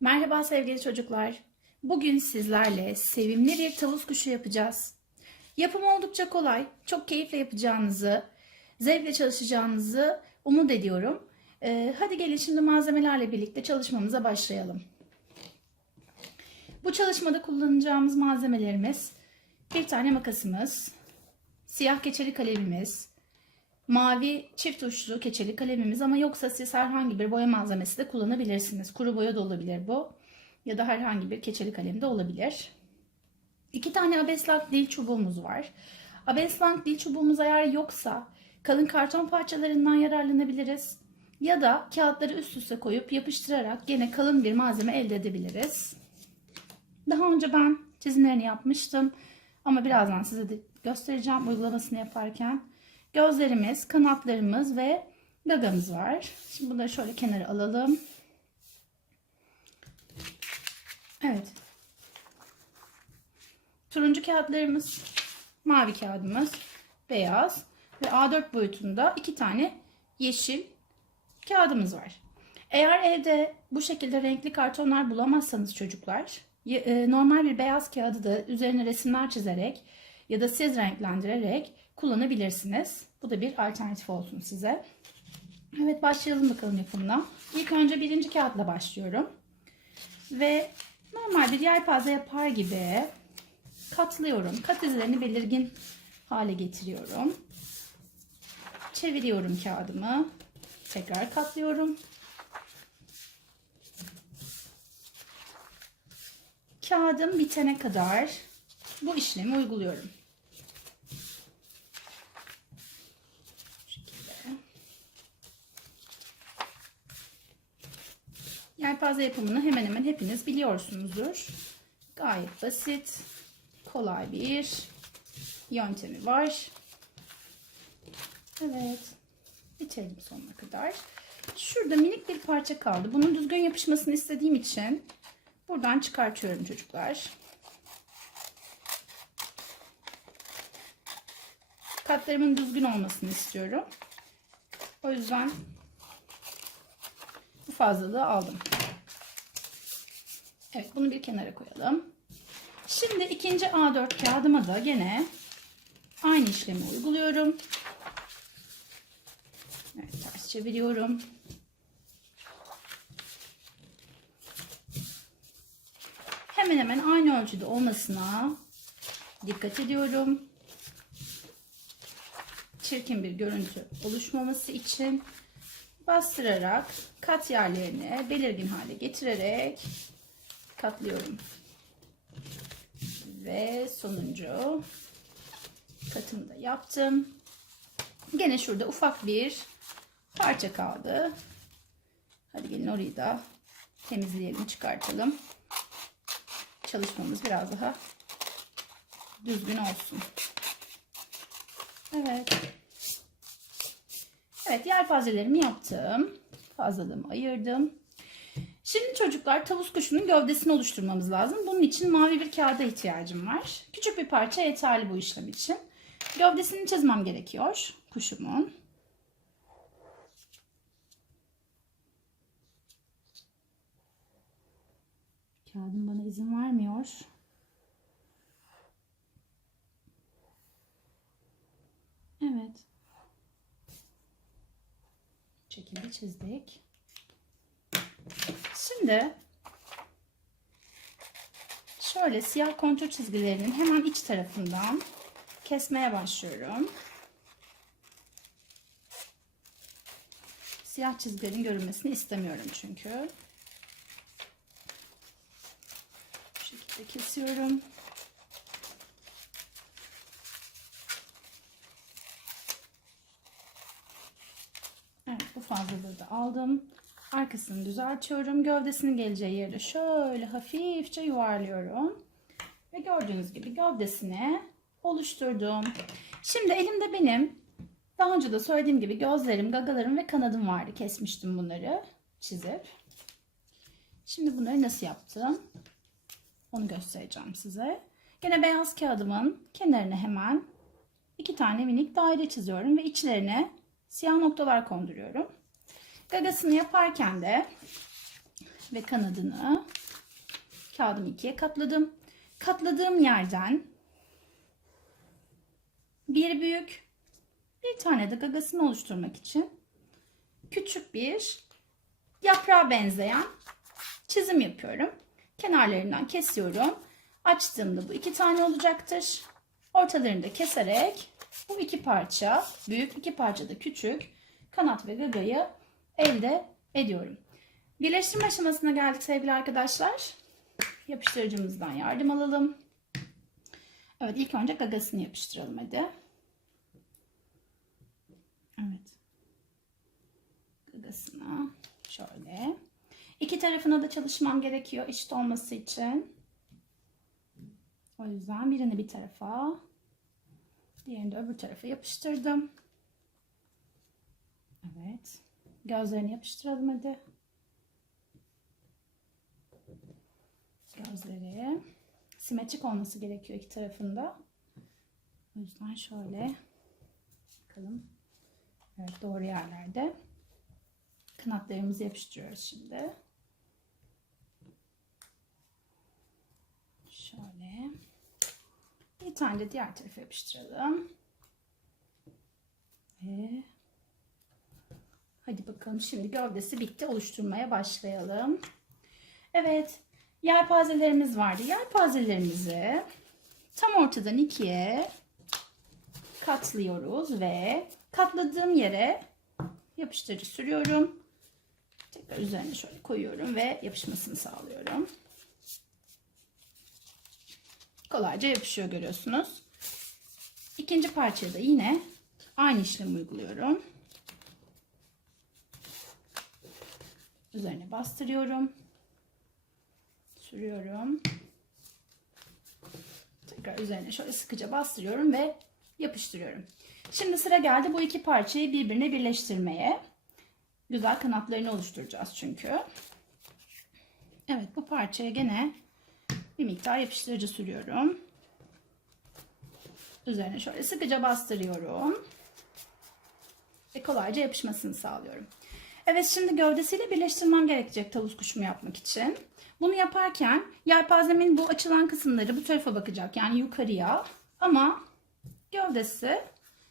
Merhaba sevgili çocuklar. Bugün sizlerle sevimli bir tavus kuşu yapacağız. Yapımı oldukça kolay. Çok keyifle yapacağınızı, zevkle çalışacağınızı umut ediyorum. Ee, hadi gelin şimdi malzemelerle birlikte çalışmamıza başlayalım. Bu çalışmada kullanacağımız malzemelerimiz bir tane makasımız, siyah keçeli kalemimiz, mavi çift uçlu keçeli kalemimiz ama yoksa siz herhangi bir boya malzemesi de kullanabilirsiniz. Kuru boya da olabilir bu. Ya da herhangi bir keçeli kalem de olabilir. İki tane abeslank dil çubuğumuz var. Abeslank dil çubuğumuz eğer yoksa kalın karton parçalarından yararlanabiliriz. Ya da kağıtları üst üste koyup yapıştırarak gene kalın bir malzeme elde edebiliriz. Daha önce ben çizimlerini yapmıştım. Ama birazdan size de göstereceğim uygulamasını yaparken. Gözlerimiz, kanatlarımız ve gagamız var. Şimdi bunları şöyle kenara alalım. Evet. Turuncu kağıtlarımız, mavi kağıdımız, beyaz ve A4 boyutunda iki tane yeşil kağıdımız var. Eğer evde bu şekilde renkli kartonlar bulamazsanız çocuklar, e, normal bir beyaz kağıdı da üzerine resimler çizerek ya da siz renklendirerek kullanabilirsiniz. Bu da bir alternatif olsun size. Evet başlayalım bakalım yapımına. İlk önce birinci kağıtla başlıyorum. Ve normal bir yelpaze yapar gibi katlıyorum. Kat izlerini belirgin hale getiriyorum. Çeviriyorum kağıdımı. Tekrar katlıyorum. Kağıdım bitene kadar bu işlemi uyguluyorum. Yelpaze yapımını hemen hemen hepiniz biliyorsunuzdur. Gayet basit, kolay bir yöntemi var. Evet, bitirelim sonuna kadar. Şurada minik bir parça kaldı. Bunun düzgün yapışmasını istediğim için buradan çıkartıyorum çocuklar. Katlarımın düzgün olmasını istiyorum. O yüzden bu fazlalığı aldım. Evet bunu bir kenara koyalım. Şimdi ikinci A4 kağıdıma da gene aynı işlemi uyguluyorum. Evet ters çeviriyorum. Hemen hemen aynı ölçüde olmasına dikkat ediyorum. Çirkin bir görüntü oluşmaması için bastırarak kat yerlerini belirgin hale getirerek katlıyorum. Ve sonuncu katımı da yaptım. Gene şurada ufak bir parça kaldı. Hadi gelin orayı da temizleyelim, çıkartalım. Çalışmamız biraz daha düzgün olsun. Evet. Evet yelpazelerimi yaptım. Fazlalığımı ayırdım. Şimdi çocuklar tavus kuşunun gövdesini oluşturmamız lazım. Bunun için mavi bir kağıda ihtiyacım var. Küçük bir parça yeterli bu işlem için. Gövdesini çizmem gerekiyor kuşumun. Kağıdım bana izin vermiyor. Evet. Bu şekilde çizdik. Şimdi şöyle siyah kontur çizgilerinin hemen iç tarafından kesmeye başlıyorum. Siyah çizgilerin görünmesini istemiyorum çünkü. Bu şekilde kesiyorum. Evet bu fazlalığı da aldım. Arkasını düzeltiyorum. Gövdesinin geleceği yere şöyle hafifçe yuvarlıyorum. Ve gördüğünüz gibi gövdesini oluşturdum. Şimdi elimde benim daha önce de söylediğim gibi gözlerim, gagalarım ve kanadım vardı. Kesmiştim bunları çizip. Şimdi bunları nasıl yaptım? Onu göstereceğim size. Gene beyaz kağıdımın kenarına hemen iki tane minik daire çiziyorum ve içlerine siyah noktalar konduruyorum. Gagasını yaparken de ve kanadını kağıdımı ikiye katladım. Katladığım yerden bir büyük bir tane de gagasını oluşturmak için küçük bir yaprağa benzeyen çizim yapıyorum. Kenarlarından kesiyorum. Açtığımda bu iki tane olacaktır. Ortalarını da keserek bu iki parça, büyük iki parça da küçük kanat ve gagayı elde ediyorum. Birleştirme aşamasına geldik sevgili arkadaşlar. Yapıştırıcımızdan yardım alalım. Evet ilk önce gagasını yapıştıralım hadi. Evet. Gagasına şöyle. İki tarafına da çalışmam gerekiyor eşit olması için. O yüzden birini bir tarafa, diğerini de öbür tarafa yapıştırdım. Evet. Gözlerini yapıştıralım hadi. Gözleri simetrik olması gerekiyor iki tarafında. O yüzden şöyle bakalım. Evet doğru yerlerde. Kanatlarımızı yapıştırıyoruz şimdi. Şöyle. Bir tane de diğer tarafa yapıştıralım. Ve hadi bakalım şimdi gövdesi bitti. Oluşturmaya başlayalım. Evet. Yelpazelerimiz vardı. Yelpazelerimizi tam ortadan ikiye katlıyoruz ve katladığım yere yapıştırıcı sürüyorum. Tekrar üzerine şöyle koyuyorum ve yapışmasını sağlıyorum. Kolayca yapışıyor görüyorsunuz. İkinci parçaya da yine aynı işlemi uyguluyorum. Üzerine bastırıyorum. Sürüyorum. Tekrar üzerine şöyle sıkıca bastırıyorum ve yapıştırıyorum. Şimdi sıra geldi bu iki parçayı birbirine birleştirmeye. Güzel kanatlarını oluşturacağız çünkü. Evet bu parçaya gene bir miktar yapıştırıcı sürüyorum. Üzerine şöyle sıkıca bastırıyorum. Ve kolayca yapışmasını sağlıyorum. Evet şimdi gövdesiyle birleştirmem gerekecek tavus kuşumu yapmak için. Bunu yaparken yelpazemin bu açılan kısımları bu tarafa bakacak yani yukarıya. Ama gövdesi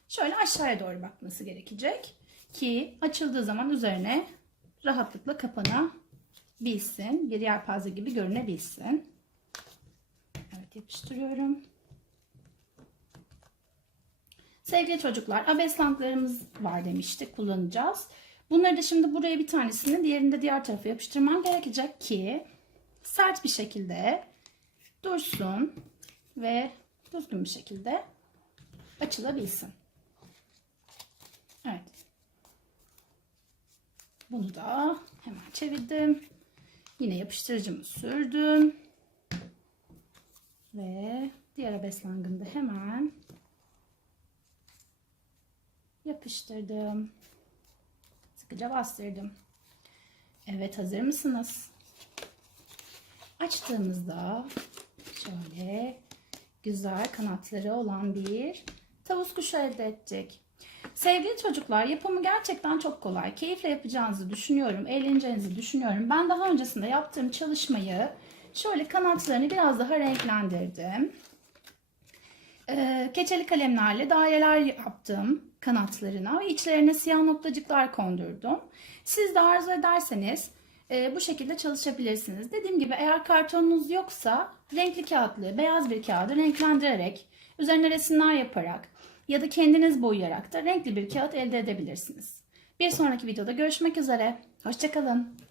şöyle aşağıya doğru bakması gerekecek. Ki açıldığı zaman üzerine rahatlıkla kapanabilsin. Bir yelpaze gibi görünebilsin. Evet yapıştırıyorum. Sevgili çocuklar abeslanklarımız var demiştik kullanacağız. Bunları da şimdi buraya bir tanesini diğerini de diğer tarafa yapıştırmam gerekecek ki sert bir şekilde dursun ve düzgün bir şekilde açılabilsin. Evet. Bunu da hemen çevirdim. Yine yapıştırıcımı sürdüm. Ve diğer abeslangını da hemen yapıştırdım. Sıkıca bastırdım. Evet hazır mısınız? Açtığımızda şöyle güzel kanatları olan bir tavus kuşu elde edecek. Sevgili çocuklar yapımı gerçekten çok kolay. Keyifle yapacağınızı düşünüyorum. Eğleneceğinizi düşünüyorum. Ben daha öncesinde yaptığım çalışmayı şöyle kanatlarını biraz daha renklendirdim. Ee, keçeli kalemlerle daireler yaptım kanatlarına ve içlerine siyah noktacıklar kondurdum. Siz de arzu ederseniz e, bu şekilde çalışabilirsiniz. Dediğim gibi eğer kartonunuz yoksa renkli kağıtlı, beyaz bir kağıdı renklendirerek, üzerine resimler yaparak ya da kendiniz boyayarak da renkli bir kağıt elde edebilirsiniz. Bir sonraki videoda görüşmek üzere. Hoşçakalın.